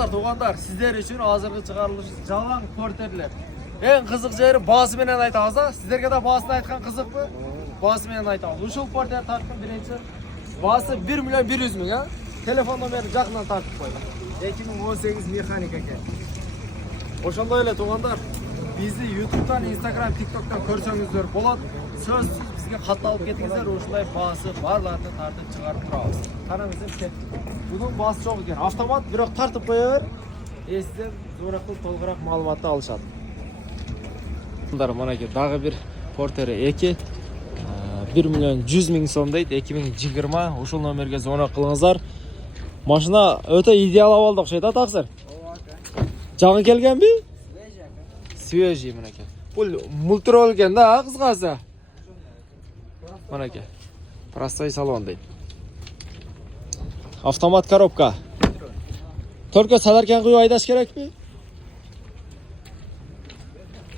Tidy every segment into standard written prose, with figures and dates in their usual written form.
Саламатсыздар тугандар, сиздер үчүн азыркы чыгарылышы жалаң портерлер. Эң кызык жери баасы менен айтабыз а. Сиздерге да баасын айткан кызыкпы? Баасы менен айтабыз. Ушул портер тарткан биринчи баасы 1 миллион 100 миң а. Телефон номери жакынан тартып койдум. 2018 механик экен. Ошондой эле тугандар, бизди YouTube'дан, Instagram, TikTok'tan көрсөңүздөр болот. Сөзсүз бизге кат алып кетиңиздер, ушундай баасы барларын тартып чыгарып турабыз. Караңыздар, bunun bası çok ekan. Avtomat biroq tartib qo'yaver. Sizlar zo'raqil to'liqroq ma'lumotni olishadi. Bunlar mana ki dag'i bir Portere 2 1 million 100 ming so'm deydi. 2020 ушул номерге звонок qilingizlar. Mashina o'ta ideal ahvolda o'xshaydi, taqsir. Jag'i kelganmi? Свежий mana ki. Bu multiroll-da, qizqasi. Mana ki. Простой salon deydi. Avtomat коробка. Только salarkan quyib aydash kerakmi?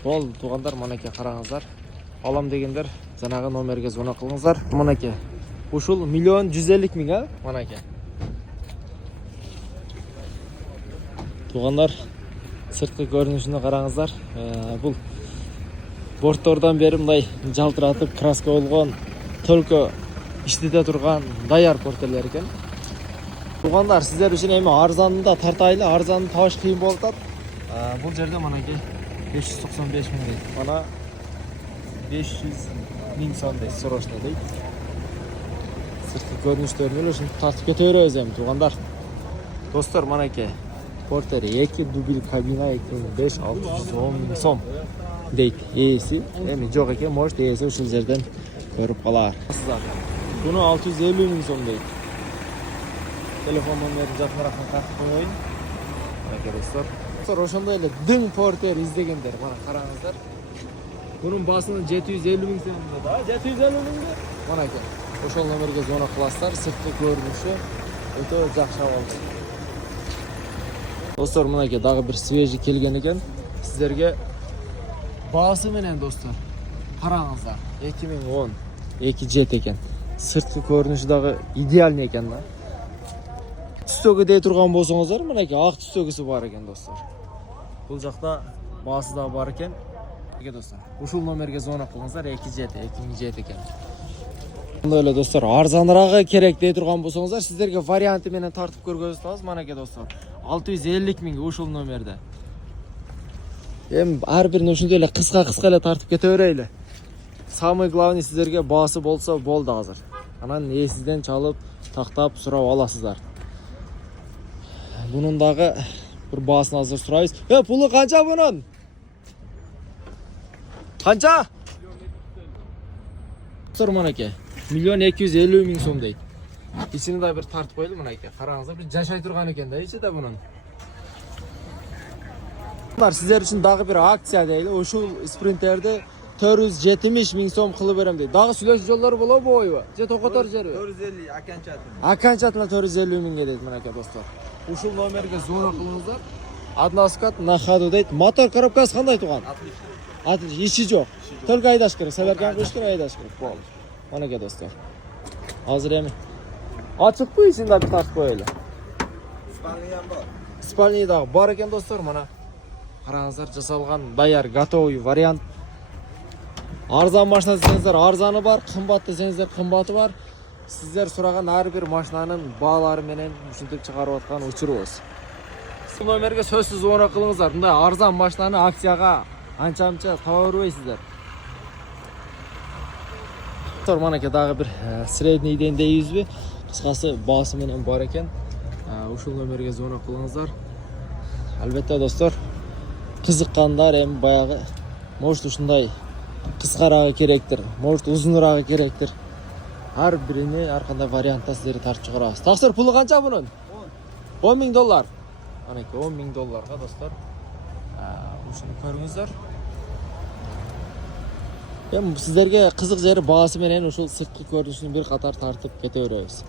Bol tuğanlar mana ki qarangizlar. Alam degenler janag'i nomerga звонок qilingizlar. Mana ki. Ушул 1 150 ming ha? Mana ki. Tuğanlar sirtqi ko'rinishini qarangizlar. Bu borttordan beri bunday jaltiratib kraska olgan, только ishlida turgan dayar porterler ekan. Tuğanlar sizler için hem arzanını da tartaylı, arzanını taş kıyım boltat. Bu yerde mana ki 595 ming deydi. Bana 500 ming so'm deydi, срочно deydi. Sirtqi ko'rinishlerini öyle şimdi tartib ketaveramiz hem tuğanlar. Dostlar mana ki Porter 2 dubil kabina 2005 610 ming so'm deydi. E'si, endi yo'q ekan, может e'si o'sha yerdan ko'rib qolar. Bunu 650 ming so'm deydi. Telefon numarını jakınraqqa tartib qo'ying. Arkadaşlar. Ошондой эле дың Porter издегендер, mana qarаңыздар. Bunun basını 750 ming so'mda da, 750 ming. Mana ekan. Ошол номерге звонок кыласыздар, сырткы көрүнүшү өтө жакшы болду. Достор, мына экен дагы бир свежий келген экен. Сиздерге баасы менен достор. Караңыздар. 2010 2 jet экен. Сырткы көрүнүшү дагы идеальный экен да. Түстөгү дей турган болсоңуздар, мынакей ак түстөгүсү бар экен достор. Бул жакта баасы да бар экен. Эке достор, ушул номерге звонок кылыңыздар, 2 jet экен. Мындай эле достор, арзанырагы керек дей турган болсоңуздар, сиздерге варианты менен тартып көргөзөбүз, мынакей достор. 650 миң ушул номерде. Ар бирин ушундай эле кыска эле тартып кете берели. Самый главный сиздерге баасы болсо болду азыр. Анан эсизден чалып, тактап сурап аласыздар. Bunun dağı bir basını hazır surayız. Pulu kança bunun? Kança? Sorman ki. 1 250 ming so'm deydi. İçini de bir tartib qo'ydi mana aka. Qarangizlar, bir jashay turgan ekan da ichida bunun. Bunlar sizler için dağı bir aksiya deydi. Uşul Sprinter'de 470 ming so'm qilib berem deydi. Dağı süleş yolları bo'la bo'yi. Je to'xtatar jeri. 450 akanchatini. Akanchatini 450 mingga deydi mana aka dostlar. Ушул номерге звонок кылыңыздар. Односкат на ходу дейт. Мотор коробкасы кандай туган? Отлично. Ичи жок. Только айдаш керек. Саларкан куйуш керек, айдаш керек. Болду. Мына ке достор. Азыр эми ачыкпы ичинде бир тартып коелу. Спальный ham bor. Спальный дагы бар экен достор, мына. Караңыздар, жасалган даяр, готовый вариант. Арзан машина десеңиздер, арзаны бар, кымбат десеңиздер, кымбаты бар. Sizler сураган ар бир машинанын баалары менен ушинтип чыгарып аткан учурубуз. Бул номерге сөзсүз звонок кылыңыздар. Мындай арзан машинаны акцияга анча-мынча таба бербейсиздер. Мана ке дагы бир средний ден дейбизби? Кыскасы баасы менен бар экен. Ушул номерге звонок кылыңыздар. Албетте достор, кызыккандар эми баягы может ушундай кыскарагы керектир, может узунурагы керектир. Her birini arkanda variantta sizleri tartışıp çıkarırız. Taksir pulu kança bunun? 10 ming dollar. Hani ki 10 ming dollarga dostlar. Şunu koyunuzlar. Ben sizlerge kızık jeri bağısı menen uşul sırtkı görünüşünü bir qatar tartıp kete berебиз.